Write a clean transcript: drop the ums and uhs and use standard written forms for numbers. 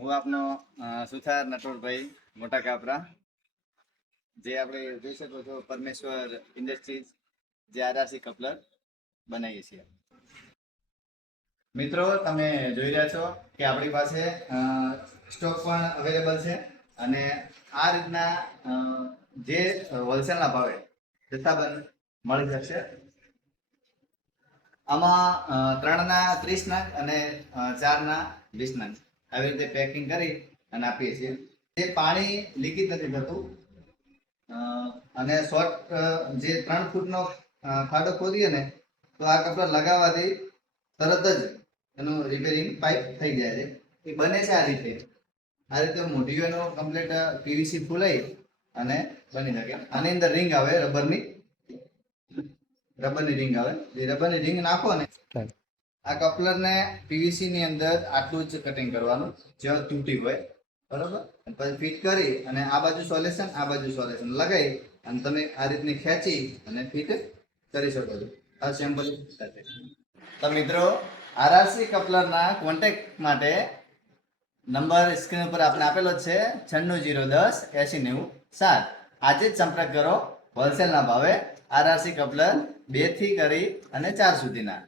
હું આપનો સુથાર નટોરભાઈ મોટા કાપરા, જે આપણે જોઈ શકો છો પરમેશ્વર ઇન્ડસ્ટ્રીઝ, જે આરઆરસી કપલર બનાવીએ છીએ. મિત્રો, તમે જોઈ રહ્યા છો કે આપણી પાસે સ્ટોક પણ અવેલેબલ છે અને આ રીતના જે હોલસેલના ભાવે જથ્થાબંધ મળી શકશે. આમાં 3ના 30 નંગ અને 4ના 20 નંગ આવી રીતે પેકિંગ કરી અને આપીએ છીએ. તે પાણી લીકેજ નથી થતું અને શોર્ટ જે 3 ફૂટનો ખાડો ખોદીએ ને તો આ કપડા લગાવવાથી તરત જ એનું રિપેરિંગ પાઇપ થઈ જાય છે. એ બને છે આ રીતે મોઢીઓનો કમ્પ્લીટ પીવીસી ફૂલાઈ અને બની શકે. આની અંદર રિંગ આવે, રબરની રિંગ આવે. જે રબરની રિંગ નાખો ને આ કપલર ને પીવીસી ની અંદર આટલું જ કટિંગ કરવાનું જ્યાં તૂટી હોય, બરોબર. પછી ફિટ કરી અને આ બાજુ સોલ્યુશન લગાવી અને તમે આ રીતની ખેંચી અને ફિટ કરી શકો છો. આ સેમ્પલ સાથે. તો મિત્રો, આરઆરસી કપલરના કોન્ટેક્ટ માટે નંબર સ્ક્રીન ઉપર આપણે આપેલો છે 9601080907. આજે જ સંપર્ક કરો હોલસેલના ભાવે આરઆરસી કપલર 2 થી કરી અને 4 સુધીના.